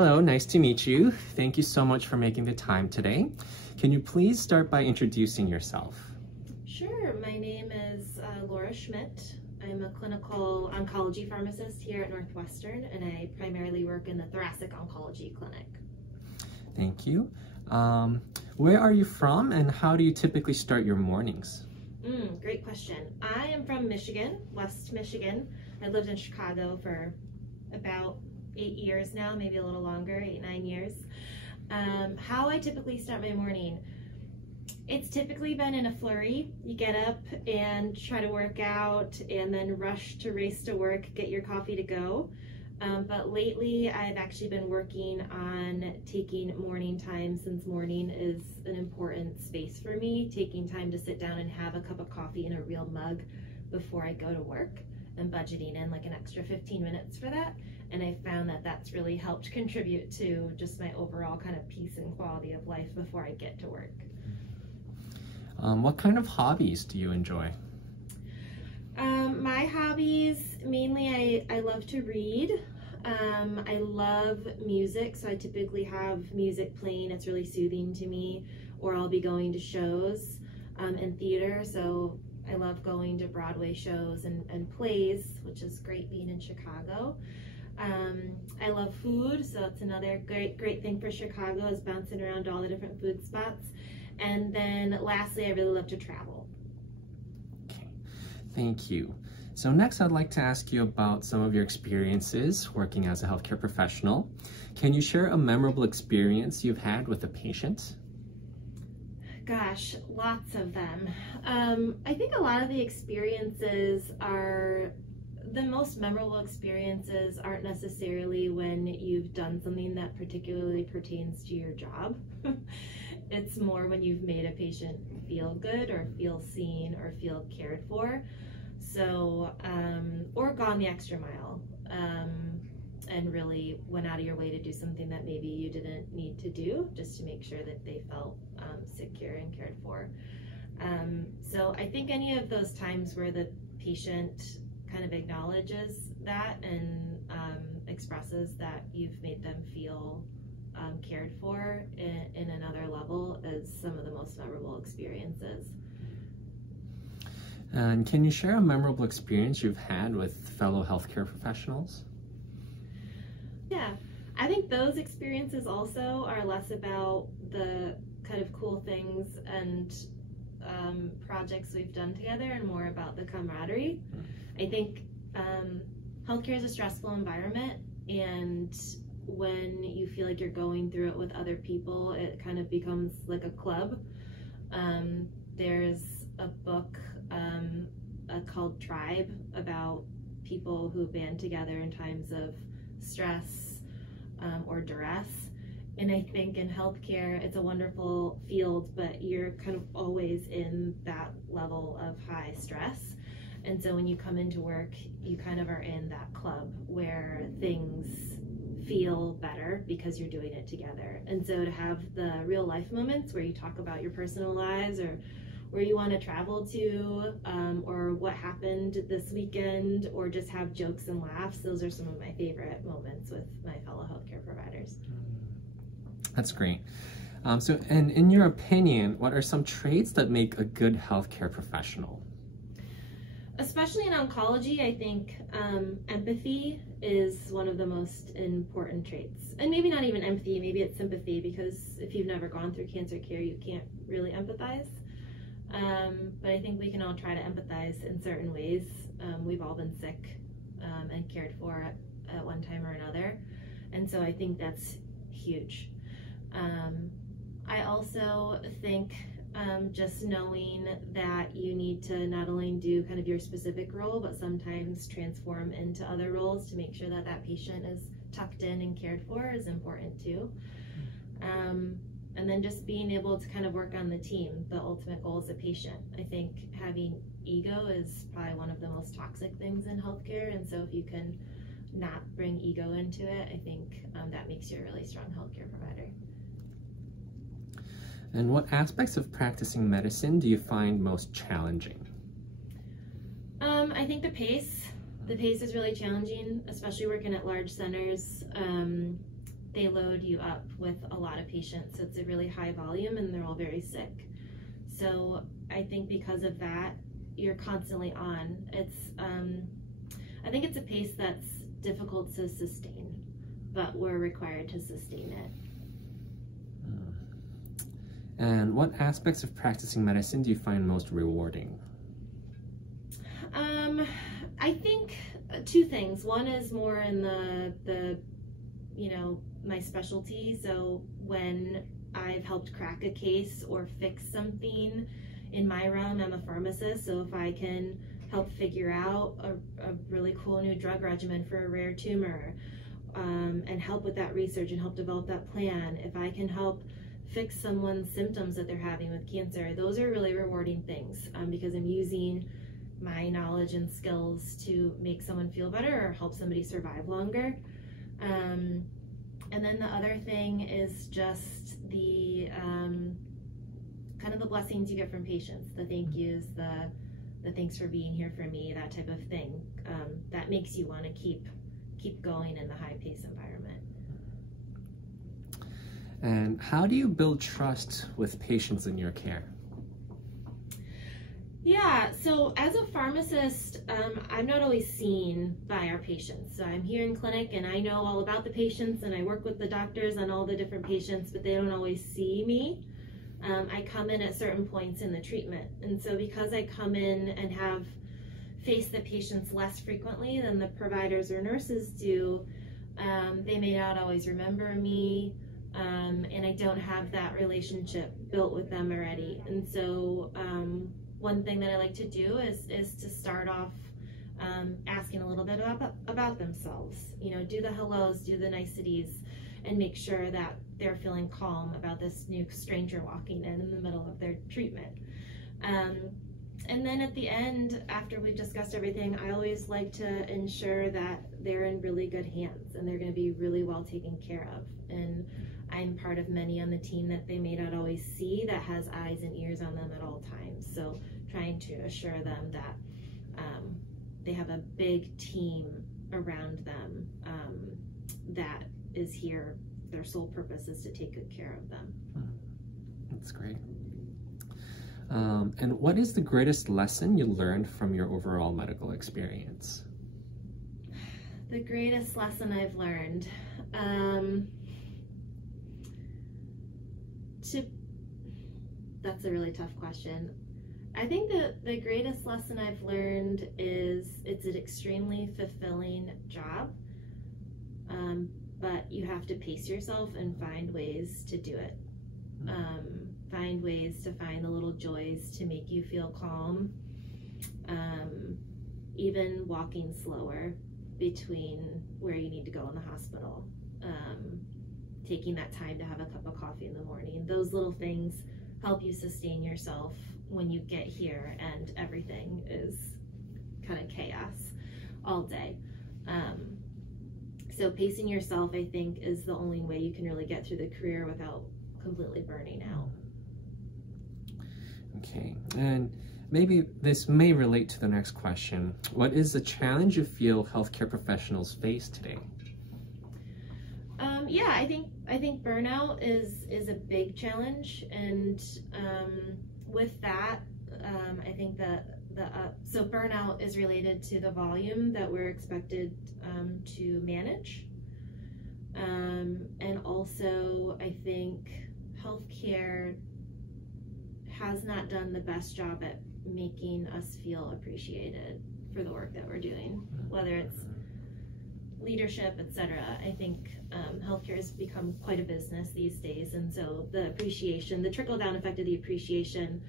Hello, nice to meet you. Thank you so much for making the time today. Can you please start by introducing yourself? Sure, my name is Laura Schmidt. I'm a clinical oncology pharmacist here at Northwestern, and I primarily work in the thoracic oncology clinic. Thank you. Where are you from and how do you typically start your mornings? Great question. I am from Michigan, West Michigan. I lived in Chicago for about 8 years now, maybe a little longer, 8-9 years. How I typically start my morning, it's typically been in a flurry. You get up and try to work out and then race to work, get your coffee to go. But lately I've actually been working on taking morning time, since morning is an important space for me, taking time to sit down and have a cup of coffee in a real mug before I go to work, and budgeting in like an extra 15 minutes for that. And I found that that's really helped contribute to just my overall kind of peace and quality of life before I get to work. What kind of hobbies do you enjoy? My hobbies, mainly I love to read. I love music, so I typically have music playing. It's really soothing to me. Or I'll be going to shows and theater, so I love going to Broadway shows and plays, which is great being in Chicago. I love food, so it's another great thing for Chicago, is bouncing around to all the different food spots. And then lastly, I really love to travel. Okay, thank you. So next I'd like to ask you about some of your experiences working as a healthcare professional. Can you share a memorable experience you've had with a patient? Gosh, lots of them. I think a lot of the experiences are, the most memorable experiences aren't necessarily when you've done something that particularly pertains to your job. It's more when you've made a patient feel good or feel seen or feel cared for. So, or gone the extra mile, and really went out of your way to do something that maybe you didn't need to do, just to make sure that they felt secure and cared for. So I think any of those times where the patient kind of acknowledges that and expresses that you've made them feel cared for in another level is some of the most memorable experiences. And can you share a memorable experience you've had with fellow healthcare professionals? Yeah, I think those experiences also are less about the kind of cool things and projects we've done together, and more about the camaraderie. I think healthcare is a stressful environment, and when you feel like you're going through it with other people, it kind of becomes like a club. There's a book called Tribe, about people who band together in times of stress or duress. And I think in healthcare, it's a wonderful field, but you're kind of always in that level of high stress. And so when you come into work, you kind of are in that club where things feel better because you're doing it together. And so to have the real life moments where you talk about your personal lives, or where you want to travel to, or what happened this weekend, or just have jokes and laughs, those are some of my favorite moments with my fellow healthcare providers. That's great. And in your opinion, what are some traits that make a good healthcare professional? Especially in oncology, I think empathy is one of the most important traits. And maybe not even empathy, maybe it's sympathy, because if you've never gone through cancer care, you can't really empathize. But I think we can all try to empathize in certain ways. We've all been sick and cared for at one time or another. And so I think that's huge. I also think just knowing that you need to not only do kind of your specific role, but sometimes transform into other roles to make sure that that patient is tucked in and cared for is important too. And then just being able to kind of work on the team. The ultimate goal is the patient. I think having ego is probably one of the most toxic things in healthcare, and so if you can not bring ego into it, I think that makes you a really strong healthcare provider. And what aspects of practicing medicine do you find most challenging? I think the pace. The pace is really challenging, especially working at large centers. they load you up with a lot of patients. So it's a really high volume and they're all very sick. So I think because of that, you're constantly on. I think it's a pace that's difficult to sustain, but we're required to sustain it. And what aspects of practicing medicine do you find most rewarding? I think two things. One is more in the my specialty. So when I've helped crack a case or fix something in my realm, I'm a pharmacist. So if I can help figure out a really cool new drug regimen for a rare tumor, and help with that research and help develop that plan, if I can help fix someone's symptoms that they're having with cancer, those are really rewarding things, because I'm using my knowledge and skills to make someone feel better or help somebody survive longer. And then the other thing is just the kind of the blessings you get from patients, the thank yous, the thanks for being here for me, that type of thing. That makes you want to keep going in the high-paced environment. And how do you build trust with patients in your care? Yeah, so as a pharmacist, I'm not always seen by our patients. So I'm here in clinic and I know all about the patients and I work with the doctors on all the different patients, but they don't always see me. I come in at certain points in the treatment. And so because I come in and have faced the patients less frequently than the providers or nurses do, they may not always remember me, and I don't have that relationship built with them already. And so one thing that I like to do is to start off asking a little bit about themselves. Do the hellos, do the niceties, and make sure that they're feeling calm about this new stranger walking in the middle of their treatment. And then at the end, after we've discussed everything, I always like to ensure that they're in really good hands and they're going to be really well taken care of. And I'm part of many on the team that they may not always see, that has eyes and ears on them at all times. So trying to assure them that they have a big team around them that is here. Their sole purpose is to take good care of them. That's great. And what is the greatest lesson you learned from your overall medical experience? The greatest lesson I've learned, that's a really tough question. I think that the greatest lesson I've learned is it's an extremely fulfilling job, but you have to pace yourself and find ways to do it. Find ways to find the little joys to make you feel calm, even walking slower between where you need to go in the hospital, taking that time to have a cup of coffee in the morning. Those little things help you sustain yourself when you get here and everything is kind of chaos all day. So pacing yourself, I think, is the only way you can really get through the career without completely burning out. Okay, and maybe this may relate to the next question. What is the challenge you feel healthcare professionals face today? Yeah, I think burnout is a big challenge, and with that, I think that so burnout is related to the volume that we're expected to manage, and also I think healthcare has not done the best job at making us feel appreciated for the work that we're doing, whether it's leadership, etc. I think healthcare has become quite a business these days, and so the appreciation, the trickle-down effect of the appreciation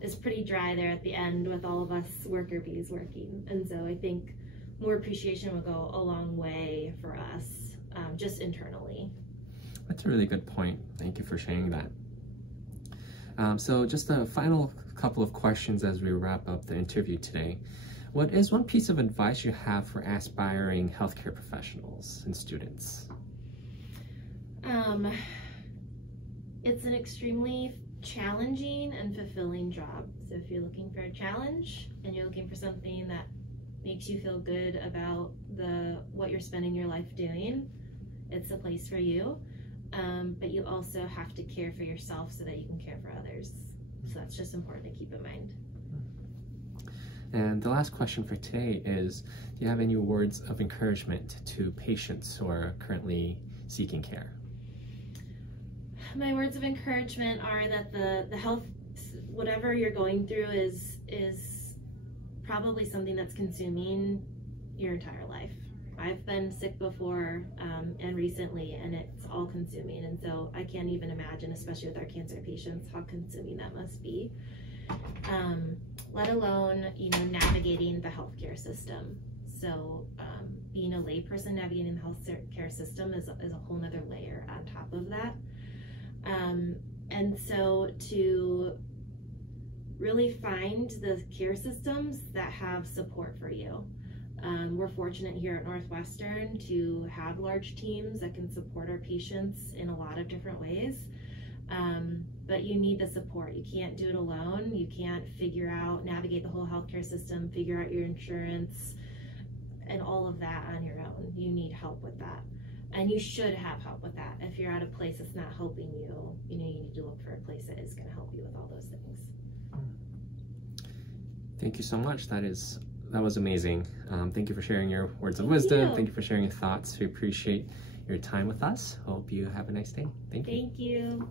is pretty dry there at the end with all of us worker bees working. And so I think more appreciation will go a long way for us, just internally. That's a really good point. Thank you for sharing that. So just a final couple of questions as we wrap up the interview today. What is one piece of advice you have for aspiring healthcare professionals and students? It's an extremely challenging and fulfilling job. So if you're looking for a challenge and you're looking for something that makes you feel good about what you're spending your life doing, it's a place for you. But you also have to care for yourself so that you can care for others. So that's just important to keep in mind. And the last question for today is, do you have any words of encouragement to patients who are currently seeking care? My words of encouragement are that the health, whatever you're going through is probably something that's consuming your entire life. I've been sick before and recently, and it's all consuming. And so I can't even imagine, especially with our cancer patients, how consuming that must be. Let alone, navigating the healthcare system. So being a layperson navigating the healthcare system is a whole nother layer on top of that. And so to really find the care systems that have support for you. We're fortunate here at Northwestern to have large teams that can support our patients in a lot of different ways. But you need the support. You can't do it alone. You can't navigate the whole healthcare system, figure out your insurance, and all of that on your own. You need help with that. And you should have help with that. If you're at a place that's not helping you, you need to look for a place that is going to help you with all those things. Thank you so much. That was amazing. Thank you for sharing your words of wisdom. Thank you for sharing your thoughts. We appreciate your time with us. Hope you have a nice day. Thank you. Thank you.